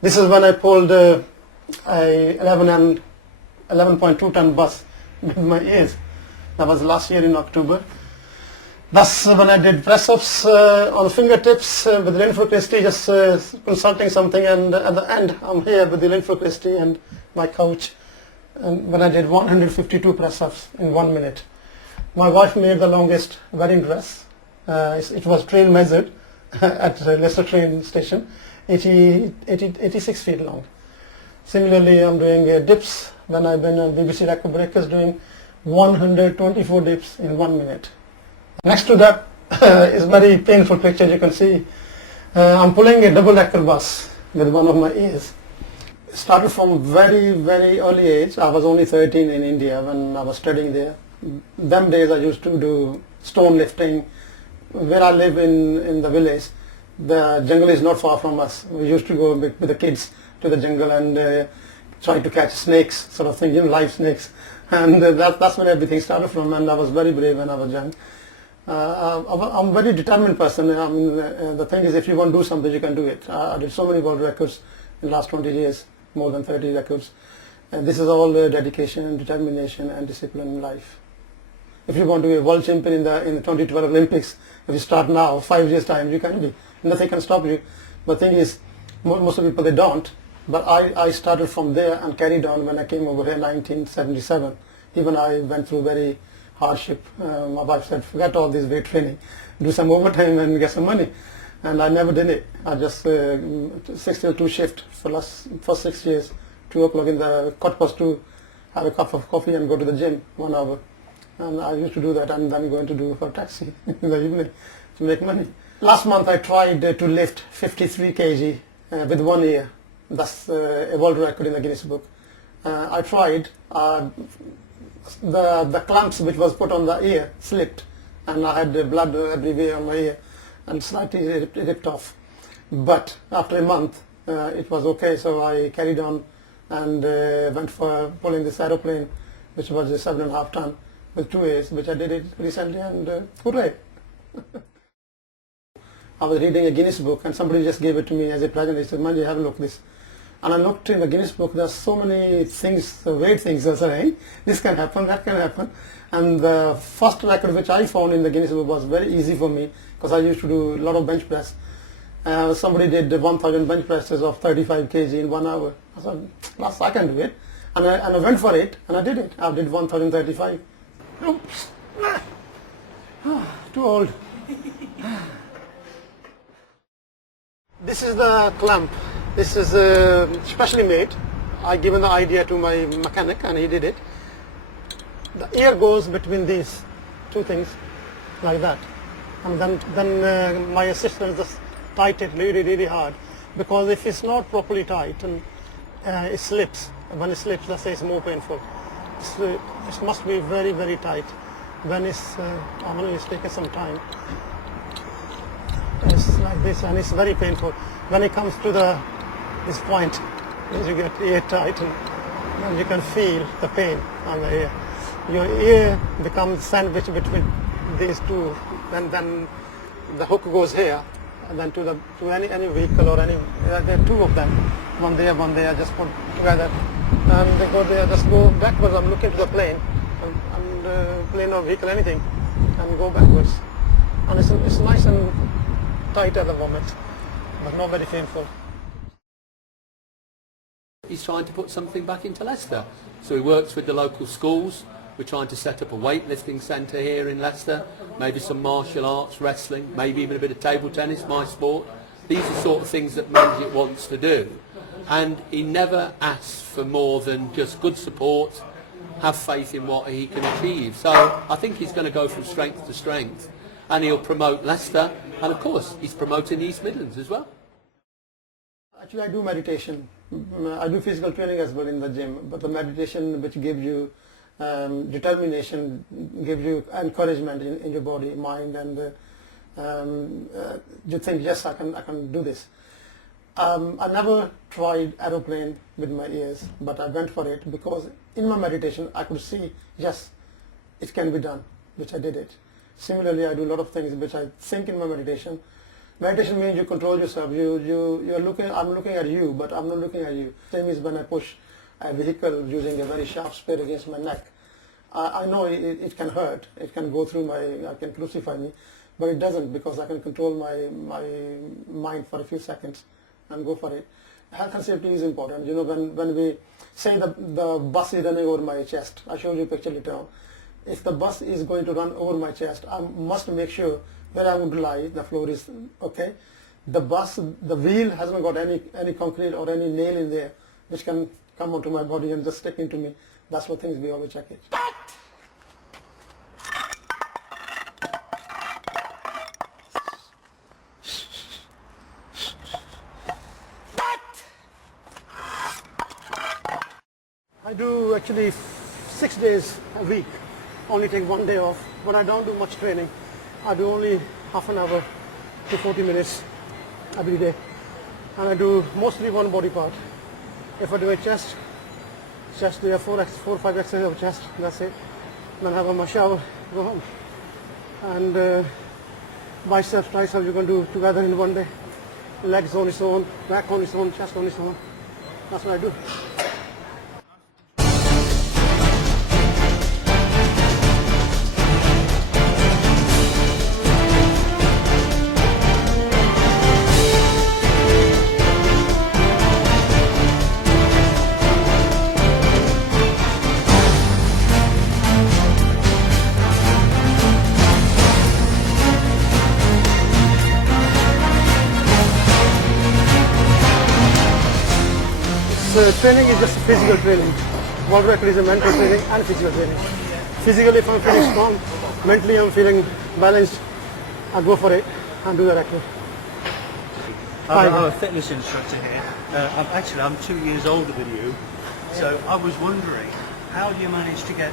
This is when I pulled a 11.2 ton bus with my ears. That was last year in October. That's when I did press-ups on fingertips with the Linford-Christie, just consulting something, and at the end I'm here with the Linford-Christie and my coach, and when I did 152 press-ups in 1 minute. My wife made the longest wedding dress. It was train measured at Leicester train station, 86 feet long. Similarly, I'm doing dips when I've been on BBC Record Breakers doing 124 dips in 1 minute. Next to that is very painful picture. You can see I'm pulling a double-decker bus with one of my ears. Started from very early age. I was only 13 in India when I was studying there. Them days I used to do stone lifting. Where I live in the village, the jungle is not far from us. We used to go with the kids to the jungle and try to catch snakes, sort of thing, live snakes. And that's when everything started from, and I was very brave when I was young. I'm a very determined person. I mean, the thing is, if you want to do something, you can do it. I did so many world records in the last 20 years, more than 30 records. And this is all dedication and determination and discipline in life. If you want to be a world champion in the 2012 Olympics, if you start now, 5 years time, you can be. Nothing can stop you. But the thing is, most of the people, they don't. But I started from there and carried on when I came over here in 1977. Even I went through very hardship. My wife said, forget all this weight training, do some overtime and get some money. And I never did it. I just 6 till 2 shift for first 6 years, 2 o'clock in the 2:15, have a cup of coffee and go to the gym 1 hour. And I used to do that, and then going to do for taxi in the evening to make money. Last month I tried to lift 53 kg with 1 ear. That's a world record in the Guinness Book. I tried. The clamps which was put on the ear slipped, and I had blood everywhere on my ear and slightly ripped off. But after a month it was okay, so I carried on and went for pulling this aeroplane, which was a 7.5 ton with 2 ears, which I did it recently, and hooray! I was reading a Guinness book and somebody just gave it to me as a present. He said, Manjit, have a look at this. And I looked in the Guinness book, there's so many things, weird things. I said, hey, this can happen, that can happen. And the first record which I found in the Guinness book was very easy for me, because I used to do a lot of bench press. Somebody did 1,000 bench presses of 35 kg in 1 hour. I said, plus I can do it. And I went for it, and I did it. I did 1,035. Oops. Too old. This is the clamp. This is specially made. I given the idea to my mechanic and he did it. The ear goes between these 2 things like that, and then my assistant just tight it really hard, because if it's not properly tight and it slips. When it slips, let's say, it's more painful. It must be very tight. When it's it's taking some time. It's like this, and it's very painful. When it comes to this point, you get ear tight, and you can feel the pain on the ear. Your ear becomes sandwiched between these 2, and then the hook goes here, and then to any vehicle or any. There are 2 of them, one there, just put together, and they go there. Just go backwards. I'm looking to the plane, and plane or vehicle, anything, and go backwards. And it's nice and tight at the moment, but not very painful. He's trying to put something back into Leicester. So he works with the local schools. We're trying to set up a weightlifting centre here in Leicester, maybe some martial arts, wrestling, maybe even a bit of table tennis, my sport. These are sort of things that Manjit wants to do. And he never asks for more than just good support, have faith in what he can achieve. So I think he's going to go from strength to strength, and he'll promote Leicester, and of course he's promoting the East Midlands as well. Actually, I do meditation. I do physical training as well in the gym, but the meditation which gives you determination, gives you encouragement in your body, mind, and you think, yes, I can do this. I never tried aeroplane with my ears, but I went for it because in my meditation I could see, yes, it can be done, which I did it. Similarly, I do a lot of things which I think in my meditation, Meditation means you control yourself. You're looking. I'm looking at you, but I'm not looking at you. Same is when I push a vehicle using a very sharp spear against my neck. I know it can hurt. It can go through it can crucify me, but it doesn't, because I can control my mind for a few seconds and go for it. Health and safety is important. You know, when we say the bus is running over my chest, I showed you a picture later on. If the bus is going to run over my chest, I must make sure where I would lie, the floor is okay. The wheel hasn't got any concrete or any nail in there which can come onto my body and just stick into me. That's what things we always check it. I do actually 6 days a week, only take 1 day off, but I don't do much training. I do only half an hour to 40 minutes every day, and I do mostly one body part. If I do a chest, there are 4 or 5 exercises of chest, that's it. Then I have my shower, go home. And biceps, triceps you can do together in 1 day. Legs on its own, back on its own, chest on its own. That's what I do. Training is just physical training. World record is a mental training and physical training. Physically, if I'm feeling strong, mentally I'm feeling balanced, I go for it and do the record. I'm a fitness instructor here. I'm 2 years older than you, so I was wondering, how do you manage to get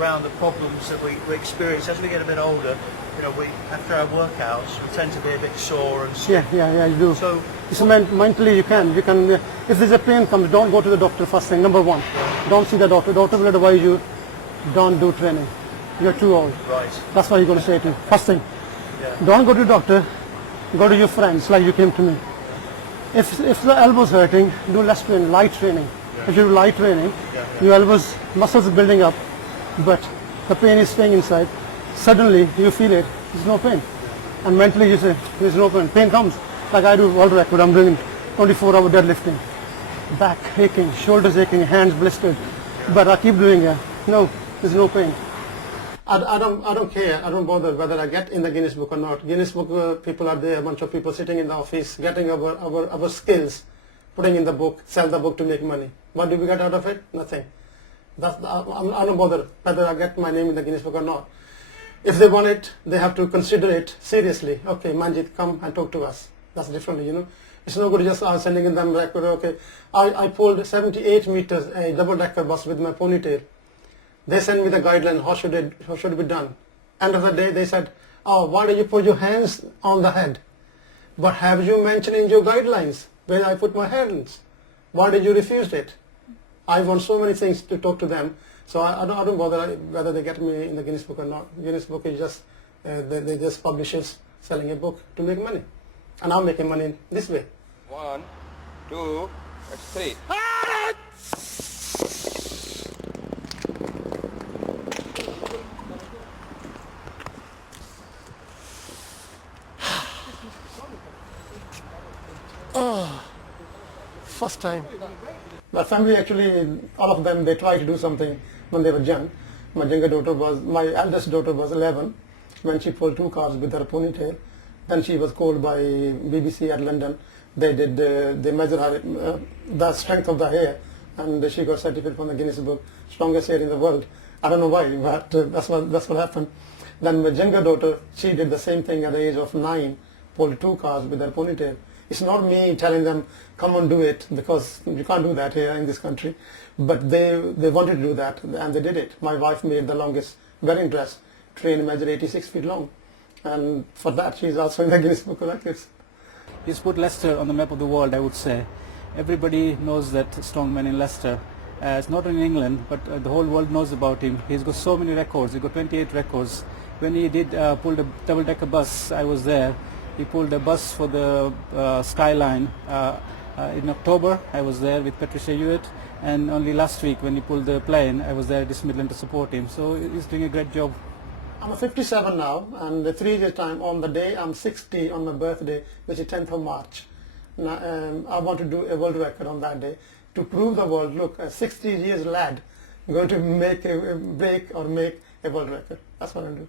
around the problems that we experience as we get a bit older? You know, after our workouts, we tend to be a bit sore and stiff. Yeah, you do. So mentally you can. If there's a pain comes, don't go to the doctor first thing. Number one, don't see the doctor. Doctor will advise you, don't do training. You're too old. Right. That's what you're going to say to you. First thing, don't go to the doctor. Go to your friends, like you came to me. If the elbow's hurting, do less training, light training. If you do light training, your elbows, muscles are building up, but the pain is staying inside. Suddenly you feel it, there's no pain. And mentally you say, there's no pain. Pain comes. Like I do world record, I'm doing 24-hour deadlifting. Back aching, shoulders aching, hands blistered. But I keep doing it. No, there's no pain. I don't care. I don't bother whether I get in the Guinness Book or not. Guinness Book people are there, a bunch of people sitting in the office, getting our skills, putting in the book, sell the book to make money. What do we get out of it? Nothing. I don't bother whether I get my name in the Guinness Book or not. If they want it, they have to consider it seriously. Okay, Manjit, come and talk to us. That's different, you know. It's no good just sending them record. Okay, I pulled 78 meters a double-decker bus with my ponytail. They sent me the guideline, how should it be done. End of the day, they said, oh, why do you put your hands on the head? But have you mentioned in your guidelines where I put my hands? Why did you refuse it? I want so many things to talk to them. So I don't bother whether they get me in the Guinness Book or not. Guinness Book is just, they just publishers selling a book to make money. And I'm making money this way. 1, 2, 3. First time. My family actually, all of them, they tried to do something when they were young. My eldest daughter was 11 when she pulled 2 cars with her ponytail. Then she was called by BBC at London. They measured her, the strength of the hair, and she got certificate from the Guinness Book, strongest hair in the world. I don't know why, but that's what happened. Then my younger daughter, she did the same thing at the age of 9, pulled 2 cars with her ponytail. It's not me telling them, come and do it, because you can't do that here in this country. But they wanted to do that, and they did it. My wife made the longest wedding dress, train measured 86 feet long. And for that, she's also in the Guinness Book of Records. He's put Leicester on the map of the world, I would say. Everybody knows that strongman in Leicester. It's not only in England, but the whole world knows about him. He's got so many records. He got 28 records. When he did pull the double-decker bus, I was there. He pulled a bus for the Skyline. In October, I was there with Patricia Hewitt, and only last week when he pulled the plane, I was there at East Midland to support him. So he's doing a great job. I'm 57 now, and the 3 years time on the day I'm 60 on my birthday, which is 10th of March. Now, I want to do a world record on that day to prove the world, look, a 60 years lad going to make a break or make a world record. That's what I do.